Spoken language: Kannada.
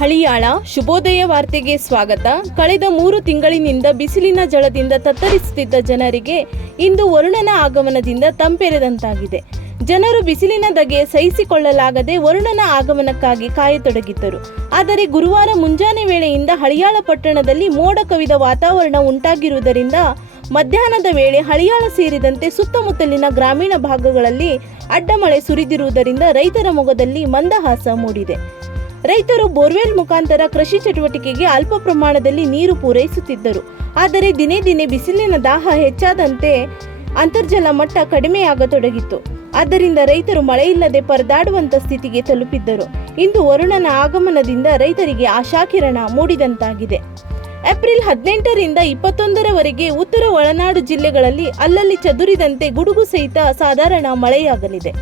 ಹಳಿಯಾಳ ಶುಭೋದಯ ವಾರ್ತೆಗೆ ಸ್ವಾಗತ. ಕಳೆದ ಮೂರು ತಿಂಗಳಿನಿಂದ ಬಿಸಿಲಿನ ಜಳದಿಂದ ತತ್ತರಿಸುತ್ತಿದ್ದ ಜನರಿಗೆ ಇಂದು ವರುಣನ ಆಗಮನದಿಂದ ತಂಪೆರೆದಂತಾಗಿದೆ. ಜನರು ಬಿಸಿಲಿನ ದಗೆ ಸಹಿಸಿಕೊಳ್ಳಲಾಗದೆ ವರುಣನ ಆಗಮನಕ್ಕಾಗಿ ಕಾಯತೊಡಗಿದ್ದರು. ಆದರೆ ಗುರುವಾರ ಮುಂಜಾನೆ ವೇಳೆಯಿಂದ ಹಳಿಯಾಳ ಪಟ್ಟಣದಲ್ಲಿ ಮೋಡ ಕವಿದ ವಾತಾವರಣ ಉಂಟಾಗಿರುವುದರಿಂದ ಮಧ್ಯಾಹ್ನದ ವೇಳೆ ಹಳಿಯಾಳ ಸೇರಿದಂತೆ ಸುತ್ತಮುತ್ತಲಿನ ಗ್ರಾಮೀಣ ಭಾಗಗಳಲ್ಲಿ ಅಡ್ಡಮಳೆ ಸುರಿದಿರುವುದರಿಂದ ರೈತರ ಮೊಗದಲ್ಲಿ ಮಂದಹಾಸ ಮೂಡಿದೆ. ರೈತರು ಬೋರ್ವೆಲ್ ಮುಖಾಂತರ ಕೃಷಿ ಚಟುವಟಿಕೆಗೆ ಅಲ್ಪ ಪ್ರಮಾಣದಲ್ಲಿ ನೀರು ಪೂರೈಸುತ್ತಿದ್ದರು. ಆದರೆ ದಿನೇ ದಿನೇ ಬಿಸಿಲಿನ ದಾಹ ಹೆಚ್ಚಾದಂತೆ ಅಂತರ್ಜಲ ಮಟ್ಟ ಕಡಿಮೆಯಾಗತೊಡಗಿತ್ತು. ಆದ್ದರಿಂದ ರೈತರು ಮಳೆಯಿಲ್ಲದೆ ಪರದಾಡುವಂತ ಸ್ಥಿತಿಗೆ ತಲುಪಿದ್ದರು. ಇಂದು ವರುಣನ ಆಗಮನದಿಂದ ರೈತರಿಗೆ ಆಶಾಕಿರಣ ಮೂಡಿದಂತಾಗಿದೆ. ಏಪ್ರಿಲ್ ಹದಿನೆಂಟರಿಂದ ಇಪ್ಪತ್ತೊಂದರವರೆಗೆ ಉತ್ತರ ಒಳನಾಡು ಜಿಲ್ಲೆಗಳಲ್ಲಿ ಅಲ್ಲಲ್ಲಿ ಚದುರಿದಂತೆ ಗುಡುಗು ಸಹಿತ ಸಾಧಾರಣ ಮಳೆಯಾಗಲಿದೆ.